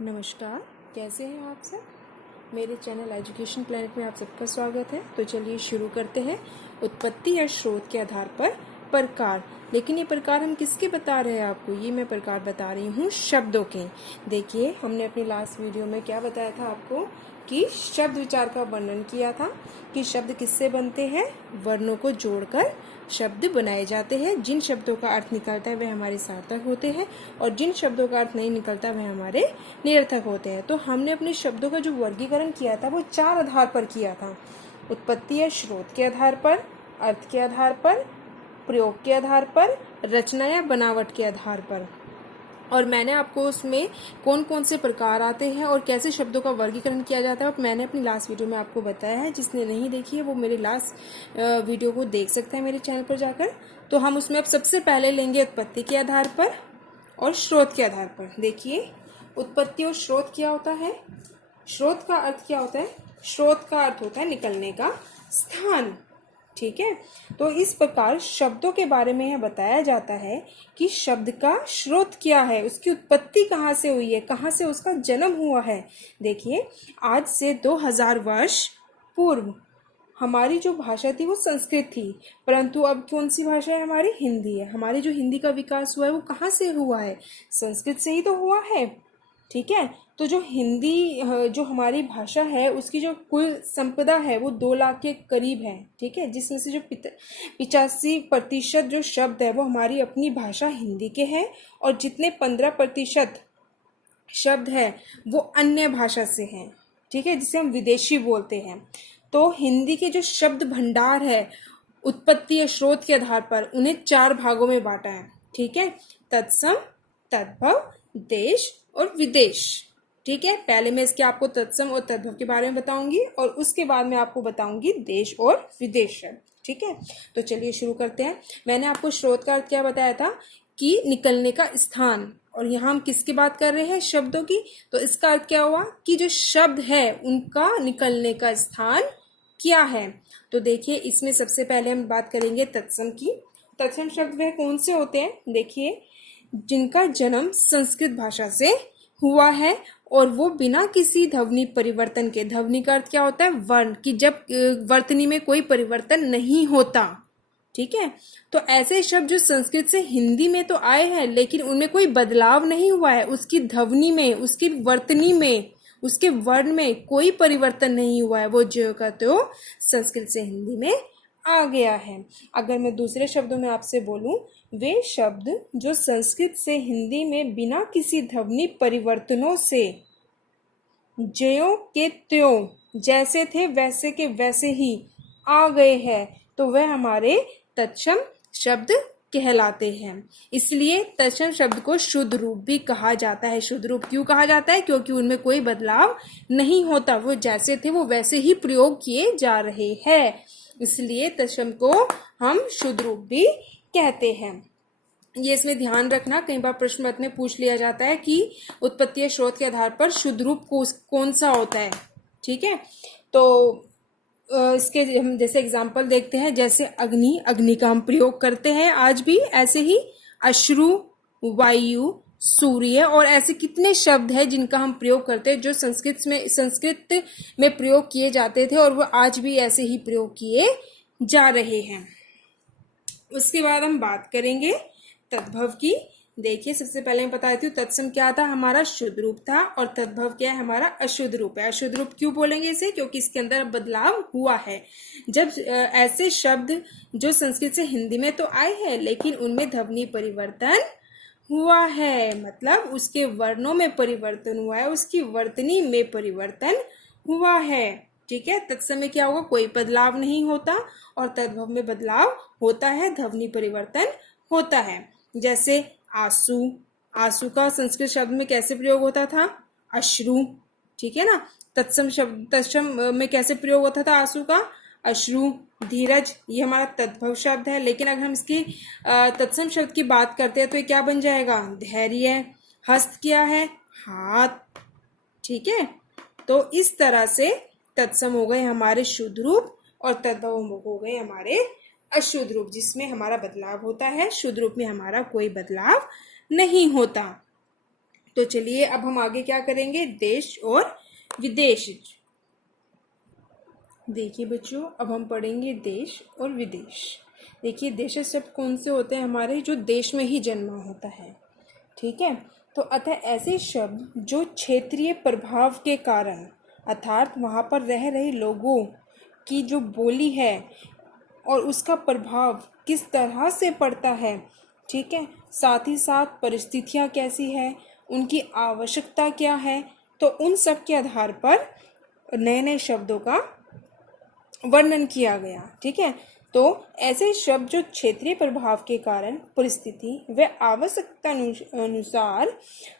नमस्कार, कैसे हैं आप सब। मेरे चैनल एजुकेशन प्लैनेट में आप सबका स्वागत है। तो चलिए शुरू करते हैं। उत्पत्ति या स्रोत के आधार पर प्रकार। लेकिन ये प्रकार हम किसके बता रहे हैं आपको? ये मैं प्रकार बता रही हूँ शब्दों के। देखिए, हमने अपनी लास्ट वीडियो में क्या बताया था आपको कि शब्द विचार का वर्णन किया था कि शब्द किससे बनते हैं? वर्णों को जोड़कर शब्द बनाए जाते हैं। जिन शब्दों का अर्थ निकलता है वह हमारे सार्थक होते हैं और जिन शब्दों का अर्थ नहीं निकलता वह हमारे निरर्थक होते हैं। तो हमने अपने शब्दों का जो वर्गीकरण किया था वो 4 आधार पर किया था। उत्पत्ति या स्रोत के आधार पर, अर्थ के आधार पर, प्रयोग के आधार पर, रचना या बनावट के आधार पर। और मैंने आपको उसमें कौन कौन से प्रकार आते हैं और कैसे शब्दों का वर्गीकरण किया जाता है मैंने अपनी लास्ट वीडियो में आपको बताया है। जिसने नहीं देखी है वो मेरे लास्ट वीडियो को देख सकता है मेरे चैनल पर जाकर। तो हम उसमें अब सबसे पहले लेंगे उत्पत्ति के आधार पर और स्रोत के आधार पर। देखिए, उत्पत्ति और स्रोत क्या होता है? स्रोत का अर्थ क्या होता है? स्रोत का अर्थ होता है निकलने का स्थान। ठीक है, तो इस प्रकार शब्दों के बारे में यह बताया जाता है कि शब्द का स्रोत क्या है, उसकी उत्पत्ति कहाँ से हुई है, कहाँ से उसका जन्म हुआ है। देखिए, आज से 2000 वर्ष पूर्व हमारी जो भाषा थी वो संस्कृत थी, परंतु अब कौन सी भाषा है हमारी? हिंदी है। हमारी जो हिंदी का विकास हुआ है वो कहाँ से हुआ है? संस्कृत से ही तो हुआ है। ठीक है, तो जो हिंदी जो हमारी भाषा है उसकी जो कुल संपदा है वो 2 लाख के करीब है। ठीक है, जिसमें से जो 85% जो शब्द है वो हमारी अपनी भाषा हिंदी के हैं और जितने 15% शब्द है वो अन्य भाषा से हैं। ठीक है, जिसे हम विदेशी बोलते हैं। तो हिंदी के जो शब्द भंडार है उत्पत्ति या स्रोत के आधार पर उन्हें 4 भागों में बांटा है। ठीक है, तत्सम, तद्भव, देश और विदेश। ठीक है, पहले मैं इसके आपको तत्सम और तद्भव के बारे में बताऊंगी और उसके बाद मैं आपको बताऊंगी देश और विदेश शब्द। ठीक है, तो चलिए शुरू करते हैं। मैंने आपको स्रोत का अर्थ क्या बताया था कि निकलने का स्थान, और यहाँ हम किसकी बात कर रहे हैं? शब्दों की। तो इसका अर्थ क्या हुआ कि जो शब्द है उनका निकलने का स्थान क्या है। तो देखिए, इसमें सबसे पहले हम बात करेंगे तत्सम की। तत्सम शब्द वह कौन से होते हैं? देखिए, जिनका जन्म संस्कृत भाषा से हुआ है और वो बिना किसी ध्वनि परिवर्तन के, ध्वनि का अर्थ क्या होता है? वर्ण, कि जब वर्तनी में कोई परिवर्तन नहीं होता। ठीक है, तो ऐसे शब्द जो संस्कृत से हिंदी में तो आए हैं लेकिन उनमें कोई बदलाव नहीं हुआ है, उसकी ध्वनि में, उसकी वर्तनी में, उसके वर्ण में कोई परिवर्तन नहीं हुआ है, वो जो कहते हो संस्कृत से हिंदी में आ गया है। अगर मैं दूसरे शब्दों में आपसे बोलूं, वे शब्द जो संस्कृत से हिंदी में बिना किसी ध्वनि परिवर्तनों से ज्यों के त्यों, जैसे थे वैसे के वैसे ही आ गए हैं, तो वह हमारे तत्सम शब्द कहलाते हैं। इसलिए तत्सम शब्द को शुद्ध रूप भी कहा जाता है। शुद्ध रूप क्यों कहा जाता है? क्योंकि उनमें कोई बदलाव नहीं होता, वो जैसे थे वो वैसे ही प्रयोग किए जा रहे हैं। इसलिए तत्सम को हम शुद्ध रूप भी कहते हैं। ये इसमें ध्यान रखना, कई बार प्रश्न पत्र में पूछ लिया जाता है कि उत्पत्ति या स्रोत के आधार पर शुद्ध रूप कौन सा होता है। ठीक है, तो इसके हम जैसे एग्जाम्पल देखते हैं, जैसे अग्नि, अग्नि का हम प्रयोग करते हैं आज भी। ऐसे ही अश्रु, वायु, सूर्य और ऐसे कितने शब्द हैं जिनका हम प्रयोग करते हैं जो संस्कृत में प्रयोग किए जाते थे और वो आज भी ऐसे ही प्रयोग किए जा रहे हैं। उसके बाद हम बात करेंगे तद्भव की। देखिए, सबसे पहले मैं बता देती हूँ तत्सम क्या था, हमारा शुद्ध रूप था, और तद्भव क्या है, हमारा अशुद्ध रूप है। अशुद्ध रूप क्यों बोलेंगे इसे? क्योंकि इसके अंदर बदलाव हुआ है। जब ऐसे शब्द जो संस्कृत से हिंदी में तो आए हैं लेकिन उनमें ध्वनि परिवर्तन हुआ है, मतलब उसके वर्णों में परिवर्तन हुआ है, उसकी वर्तनी में परिवर्तन हुआ है। ठीक है, तत्सम में क्या होगा? कोई बदलाव नहीं होता, और तद्भव में बदलाव होता है, ध्वनि परिवर्तन होता है। जैसे आंसू, आंसू का संस्कृत शब्द में कैसे प्रयोग होता था? अश्रु। ठीक है ना, तत्सम में कैसे प्रयोग होता था आंसू का? अश्रु। धीरज, ये हमारा तद्भव शब्द है, लेकिन अगर हम इसकी तत्सम शब्द की बात करते हैं तो ये क्या बन जाएगा? धैर्य। हस्त क्या है? हाथ। ठीक है, तो इस तरह से तत्सम हो गए हमारे शुद्ध रूप और तद्भव हो गए हमारे अशुद्ध रूप, जिसमें हमारा बदलाव होता है। शुद्ध रूप में हमारा कोई बदलाव नहीं होता। तो चलिए अब हम आगे क्या करेंगे, देश और विदेश। देखिए बच्चों, अब हम पढ़ेंगे देश और विदेश। देखिए देश शब्द कौन से होते हैं, हमारे जो देश में ही जन्मा होता है, ठीक है। तो अतः ऐसे शब्द जो क्षेत्रीय प्रभाव के कारण अर्थात वहाँ पर रह रहे लोगों की जो बोली है और उसका प्रभाव किस तरह से पड़ता है, ठीक है, साथ ही साथ परिस्थितियाँ कैसी है, उनकी आवश्यकता क्या है, तो उन सब के आधार पर नए नए शब्दों का वर्णन किया गया, ठीक है। तो ऐसे शब्द जो क्षेत्रीय प्रभाव के कारण परिस्थिति व आवश्यकता अनुसार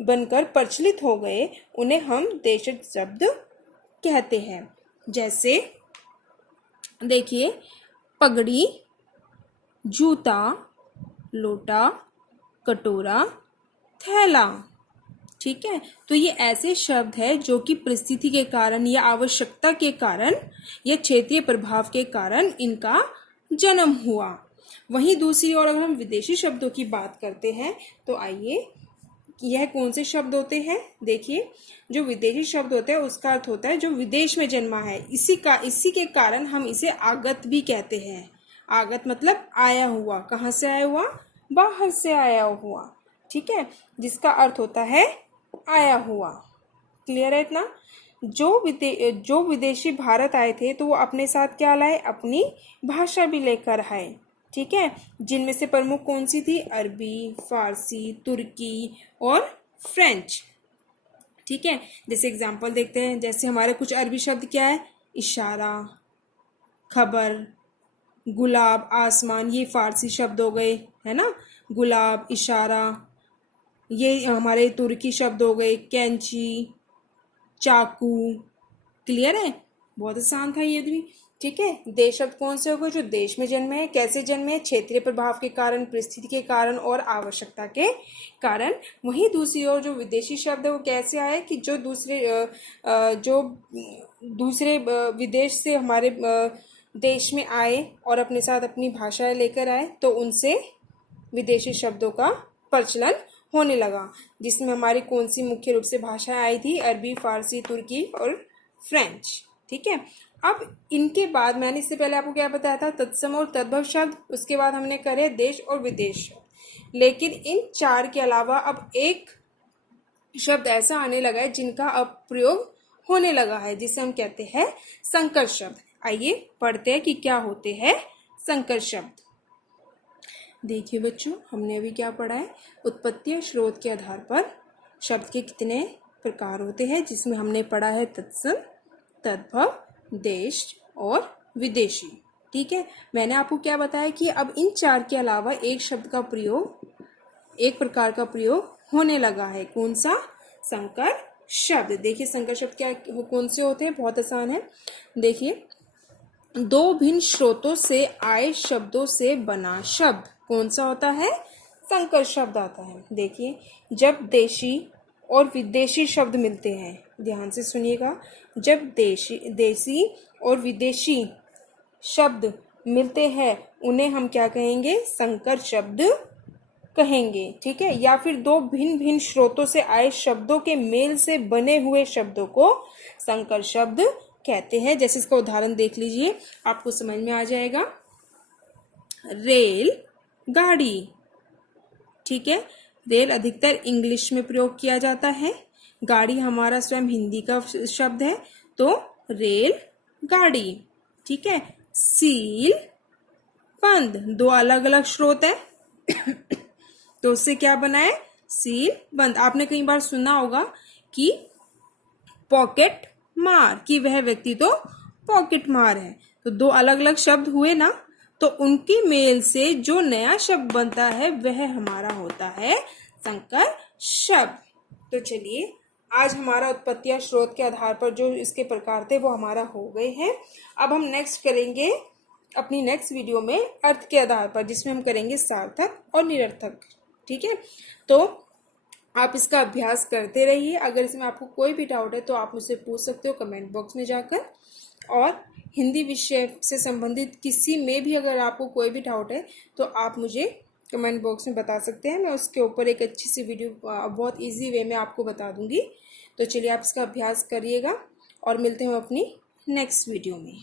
बनकर प्रचलित हो गए, उन्हें हम देशज शब्द कहते हैं। जैसे देखिए, पगड़ी, जूता, लोटा, कटोरा, थैला, ठीक है। तो ये ऐसे शब्द है जो कि परिस्थिति के कारण या आवश्यकता के कारण या क्षेत्रीय प्रभाव के कारण इनका जन्म हुआ। वहीं दूसरी ओर अगर हम विदेशी शब्दों की बात करते हैं तो आइए, यह कौन से शब्द होते हैं। देखिए, जो विदेशी शब्द होते हैं उसका अर्थ होता है जो विदेश में जन्मा है, इसी के कारण हम इसे आगत भी कहते हैं। आगत मतलब आया हुआ, कहाँ से आया हुआ, बाहर से आया हुआ, ठीक है, जिसका अर्थ होता है आया हुआ। क्लियर है इतना। जो विदेशी भारत आए थे तो वो अपने साथ क्या लाए, अपनी भाषा भी लेकर आए, ठीक है, जिनमें से प्रमुख कौन सी थी, अरबी, फारसी, तुर्की और फ्रेंच, ठीक है। जैसे एग्जांपल देखते हैं, जैसे हमारे कुछ अरबी शब्द क्या है, इशारा, खबर, गुलाब, आसमान, ये फारसी शब्द हो गए, है ना, गुलाब, इशारा। ये हमारे तुर्की शब्द हो गए, कैंची, चाकू। क्लियर है, बहुत आसान था ये भी, ठीक है। देश शब्द कौन से हो गए, जो देश में जन्मे हैं, कैसे जन्मे हैं, क्षेत्रीय प्रभाव के कारण, परिस्थिति के कारण और आवश्यकता के कारण। वहीं दूसरी ओर जो विदेशी शब्द है वो कैसे आए कि जो दूसरे विदेश से हमारे देश में आए और अपने साथ अपनी भाषाएं लेकर आए, तो उनसे विदेशी शब्दों का प्रचलन होने लगा, जिसमें हमारी कौन सी मुख्य रूप से भाषाएं आई थी, अरबी, फारसी, तुर्की और फ्रेंच, ठीक है। अब इनके बाद मैंने इससे पहले आपको क्या बताया था, तत्सम और तद्भव शब्द, उसके बाद हमने करे देश और विदेश शब्द। लेकिन इन चार के अलावा अब एक शब्द ऐसा आने लगा है जिनका अब प्रयोग होने लगा है, जिसे हम कहते हैं संकर शब्द। आइए पढ़ते हैं कि क्या होते हैं संकर शब्द। देखिए बच्चों, हमने अभी क्या पढ़ा है, उत्पत्ति और स्रोत के आधार पर शब्द के कितने प्रकार होते हैं, जिसमें हमने पढ़ा है तत्सम, तद्भव, देश और विदेशी, ठीक है। मैंने आपको क्या बताया कि अब इन चार के अलावा एक शब्द का प्रयोग, एक प्रकार का प्रयोग होने लगा है, कौन सा, संकर शब्द। देखिए संकर शब्द क्या कौन से होते हैं, बहुत आसान है। देखिए, दो भिन्न स्रोतों से आए शब्दों से बना शब्द कौन सा होता है, संकर शब्द आता है। देखिए, जब देशी और विदेशी शब्द मिलते हैं, ध्यान से सुनिएगा, जब देशी और विदेशी शब्द मिलते हैं उन्हें हम क्या कहेंगे, संकर शब्द कहेंगे, ठीक है। या फिर दो भिन्न भिन्न स्रोतों से आए शब्दों के मेल से बने हुए शब्दों को संकर शब्द कहते हैं। जैसे इसका उदाहरण देख लीजिए, आपको समझ में आ जाएगा। रेल गाड़ी, ठीक है, रेल अधिकतर इंग्लिश में प्रयोग किया जाता है, गाड़ी हमारा स्वयं हिंदी का शब्द है, तो रेल गाड़ी, ठीक है। सील बंद, दो अलग अलग स्रोत है तो उससे क्या बना है, सील बंद। आपने कई बार सुना होगा कि पॉकेट मार, कि वह व्यक्ति तो पॉकेट मार है, तो दो अलग अलग शब्द हुए ना, तो उनके मेल से जो नया शब्द बनता है वह हमारा होता है संकर शब्द। तो चलिए, आज हमारा उत्पत्ति या स्रोत के आधार पर जो इसके प्रकार थे वो हमारा हो गए हैं। अब हम नेक्स्ट करेंगे अपनी नेक्स्ट वीडियो में अर्थ के आधार पर, जिसमें हम करेंगे सार्थक और निरर्थक, ठीक है। तो आप इसका अभ्यास करते रहिए। अगर इसमें आपको कोई भी डाउट है तो आप मुझसे पूछ सकते हो कमेंट बॉक्स में जाकर, और हिंदी विषय से संबंधित किसी में भी अगर आपको कोई भी डाउट है तो आप मुझे कमेंट बॉक्स में बता सकते हैं। मैं उसके ऊपर एक अच्छी सी वीडियो बहुत इजी वे में आपको बता दूंगी। तो चलिए आप इसका अभ्यास करिएगा और मिलते हैं अपनी नेक्स्ट वीडियो में।